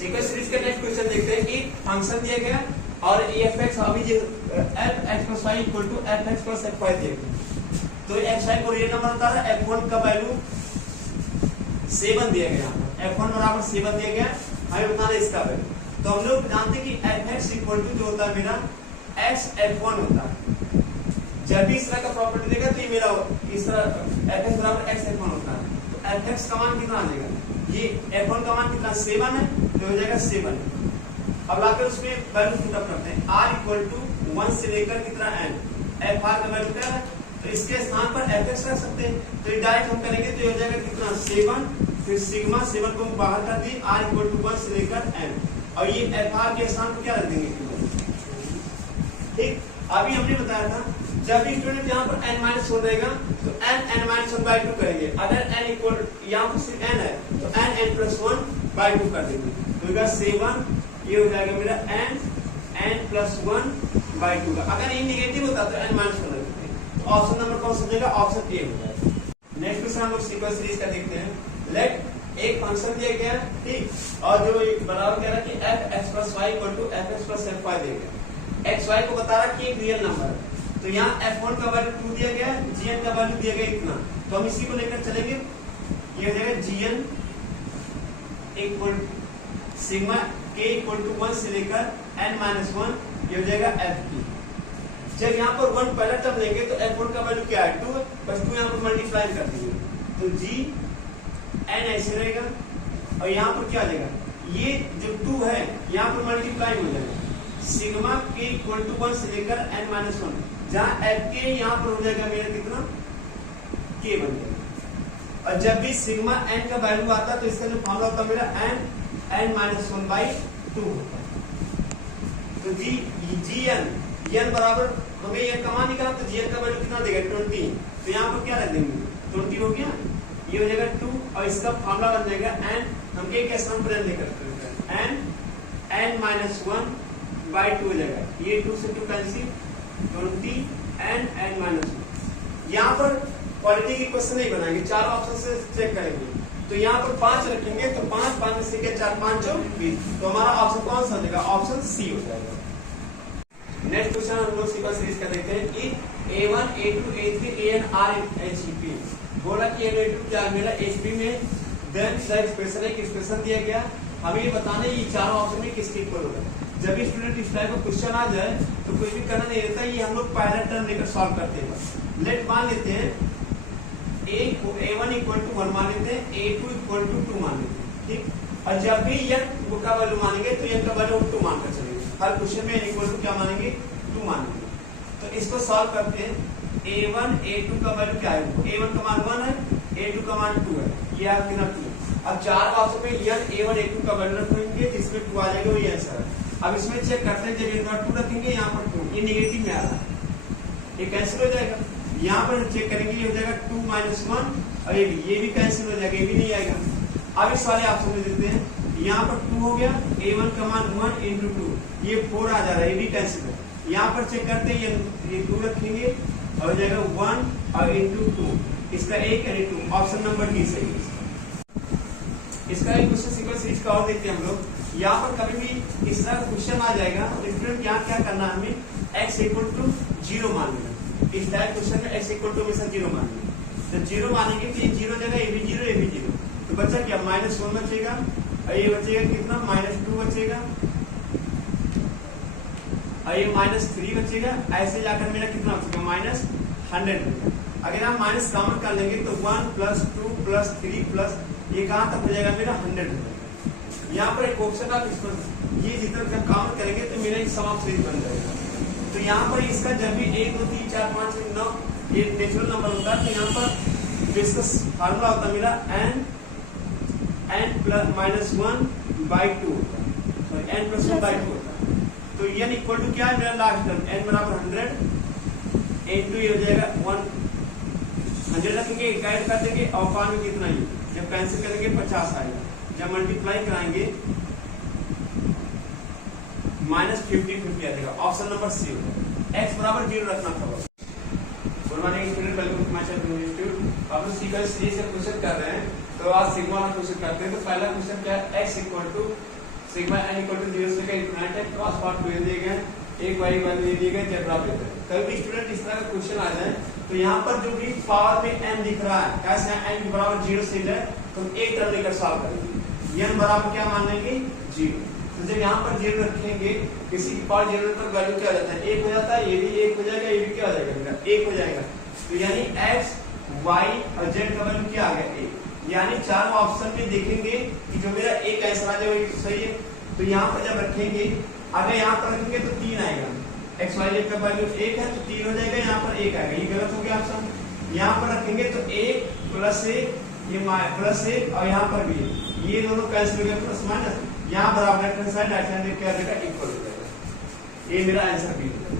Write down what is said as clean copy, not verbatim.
Sequence series का next question देखते हैं कि फंक्शन दिया गया और f(x) अभी जो f(x + y = f(x + f(y) दिया गया, तो x(y) को रियल नंबर होता है, f1 का वैल्यू 7 दिया गया, f1 बराबर 7 दिया गया, हमें बताना इसका वैल्यू। तो हम लोग जानते हैं कि f(x) = जो होता है मेरा x f1 होता है। जब भी इस तरह का प्रॉपर्टी देगा तो ये मेरा इस तरह f(x = x f1) होता है, तो f(x) का मान कितना आ जाएगा, ये f1 का मान कितना 7 है, तो हो जाएगा 7। अब लाकर उसमें वैल्यू पुटअप करते हैं, r = 1 से लेकर कितना n, fr का वैल्यू क्या है, तो इसके स्थान पर fx रख सकते हैं, तो ये डायरेक्ट हम करेंगे तो ये हो जाएगा कितना 7, फिर सिग्मा 7 को बाहर कर दिए, r = 1 से लेकर n, और ये fr के स्थान पर क्या रख देंगे, ठीक। अभी हमने बताया था जब भी स्टूडेंट यहाँ पर n-1 रहेगा तो n(n-1/2) करेंगे, अगर n इक्वल यहाँ पर सिर्फ n है तो n(n+1/2) कर देंगे, तो होगा 7, ये हो जाएगा मेरा n(n+1/2) का। अगर ये नेगेटिव होता तो n-1 रखते हैं, तो ऑप्शन नंबर कौन सा हो जाएगा, ऑप्शन ए हो जाएगा। नेक्स्ट क्वेश्चन हम लोग सीक्वेंस सीरीज का देखते हैं। लेट एक फंक्शन दिया गया, ठीक, और जो बराबर कह रहा है कि f(x + y = f(x + f(y) दिया गया, x y को बता रहा कि एक रियल नंबर है, तो यहाँ f1 का वैल्यू 2 दिया गया, gn का वैल्यू दिया गया इतना, तो हम इसी को लेकर चलेंगे, ये हो जाएगा gn = सिग्मा k = 1 से लेकर n-1, ये हो जाएगा f की। जब यहाँ पर 1 पहला टर्म लेंगे तो f1 का वैल्यू क्या है 2, बस 2 यहाँ पर मल्टीप्लाई कर देंगे, तो gn ऐसे रहेगा, और यहाँ पर क्या आ जाएगा, ये जो 2 है यहाँ पर मल्टीप्लाई हो जाएगा, सिग्मा k = 1 से लेकर n-1, जहाँ f k यहाँ पर हो जाएगा मेरा कितना k बन जाएगा। और जब भी सिग्मा n का वैल्यू आता है तो इसका जो फॉर्मूला होता है मेरा n(n-1/2) होता है। तो gn बराबर हमें ये का मान निकालना, तो gn का वैल्यू कितना देगा 20, तो यहाँ पर क्या रख देंगे 20 हो गया, ये हो जाएगा 2, और इसका फॉर्मूला बन जाएगा n, हम के स्थान पर n लेकर n(n-1/2) हो जाएगा, ये 2 से 2 कैंसिल, 20 n(n-1). यहाँ पर क्वालिटी की क्वेश्चन नहीं बनाएंगे, चार ऑप्शन से चेक करेंगे, तो यहाँ पर 5 रखेंगे, तो 5 में से क्या 4 5 20, तो हमारा ऑप्शन कौन सा हो जाएगा, ऑप्शन सी हो जाएगा। नेक्स्ट क्वेश्चन हम लोग सीक्वेंस सीरीज का देखते हैं कि a1 a2 a3 an are hp, बोला कि a2 क्या मेरा hp में, देन द एक्सप्रेशन एक एक्सप्रेशन दिया गया, हमें ये बताना है ये चारों ऑप्शन में किसके इक्वल होगा। जब भी स्टूडेंट इस टाइप का क्वेश्चन आ जाए तो कुछ भी करना नहीं रहता, ये हम लोग पहला टर्म लेकर सॉल्व करते हैं। लेट मान लेते हैं a1 = 1 मान लेते हैं, a2 = 2 मान लेते हैं, ठीक। और जब भी n का वैल्यू मानेंगे तो n का वैल्यू 2 मानकर चलेंगे, हर क्वेश्चन में n क्या मानेंगे 2 मानेंगे। तो इसको सॉल्व करते हैं, a1 a2 का वैल्यू क्या है, a1 का मान 1 है, a2 का मान 2 है, ये आपके 2। अब चार ऑप्शन में a1 a2 का वैल्यू रखेंगे, जिसमें 2 आ जाएगा वही आंसर है। अब इसमें चेक करते हैं, जब इनका 2 रखेंगे यहाँ पर 2, ये नेगेटिव में आ रहा है, ये कैंसिल हो जाएगा। यहाँ पर चेक करेंगे, ये हो जाएगा 2 - 1, और ये भी कैंसिल हो जाएगा, ये भी नहीं आएगा। अब इस वाले ऑप्शन में देते हैं, यहाँ पर 2 हो गया, a1 का मान 1 × 2, ये 4 आ जा रहा है, ये भी कैंसिल है। यहाँ पर चेक करते हैं, ये 2 रखेंगे और हो जाएगा 1 और × 2, इसका 1 यानी 2, ऑप्शन नंबर डी सही है। इसका एक क्वेश्चन सीक्वेंस सीरीज का और देखते हैं हम लोग। यहाँ पर कभी भी इस तरह क्वेश्चन आ जाएगा तो स्टूडेंट यहाँ क्या करना है, हमें x = 0 मान लेना। इस टाइप क्वेश्चन में x = हमेशा 0 मान लेना, तो 0 मानेंगे तो ये 0 जगह ये भी 0 ये भी 0, तो बच्चा क्या -1 बचेगा, और ये बचेगा कितना -2 बचेगा, और ये -3 बचेगा, ऐसे जाकर मेरा कितना बचेगा -100। अगर हम माइनस कॉमन कर लेंगे तो 1 + 2 + 3 ये कहाँ तक हो जाएगा मेरा 100 हो जाएगा। यहाँ पर एक ऑप्शन आप इसको ये जितना जब कॉमन करेंगे तो मेरा समाप्त सीरीज बन जाएगा। तो यहाँ पर इसका जब भी 1 2 3 4 5 6 9 ये नेचुरल नंबर होता है, तो यहाँ पर जो इसका फार्मूला होता है मेरा n(n+1/2) होता है, सॉरी n+1/2 होता है। तो n = क्या है मेरा लास्ट टर्म, n = 100 × ये हो जाएगा 100 रखेंगे, ऐड कर देंगे, और पान में कितना ही जब कैंसिल करेंगे 50 आएगा, जब मल्टीप्लाई कराएंगे -50 आ जाएगा, ऑप्शन नंबर सी होगा। x = 0 रखना था बस। Good morning student, welcome to my channel institute. आप लोग सीक्वेंस सीरीज से क्वेश्चन कर रहे हैं, तो आज सिग्मा का क्वेश्चन करते हैं। तो पहला क्वेश्चन क्या है, x = sigma n equal to 0 से इनफिनिट है, क्रॉस पार्ट 2 दिए गए, एक y वैल्यू दे दिए गए, z बराबर देते हैं। कभी भी स्टूडेंट इस तरह का क्वेश्चन आ जाए तो यहाँ पर जो भी पावर में n दिख रहा है, कैसे n के बराबर 0 से है तो हम एक टर्म लेकर सॉल्व करेंगे। n बराबर क्या मान लेंगे 0। तो जब यहाँ पर 0 रखेंगे, किसी की पावर 0 पर वैल्यू क्या हो जाता है 1 हो जाता है, ये भी 1 हो जाएगा, ये भी क्या हो जाएगा 1 हो जाएगा। तो यानी x y और z का वैल्यू क्या आ गया 1। यानी चारों ऑप्शन में देखेंगे कि जो मेरा एक आंसर आ जाएगा वो सही है। तो यहाँ पर जब रखेंगे, अगर यहाँ पर रखेंगे तो 3 आएगा, एक्स वाई जेड का वैल्यू 1 है तो 3 हो जाएगा, यहाँ पर 1 आएगा, ये गलत हो गया ऑप्शन। यहाँ पर रखेंगे तो 1 प्लस 1 ये प्लस 1 और यहाँ पर भी ये दोनों कैंसिल हो गए, प्लस माइनस, यहाँ बराबर right hand side right hand क्या हो जाएगा इक्वल हो जाएगा। ये मेरा आंसर भी है।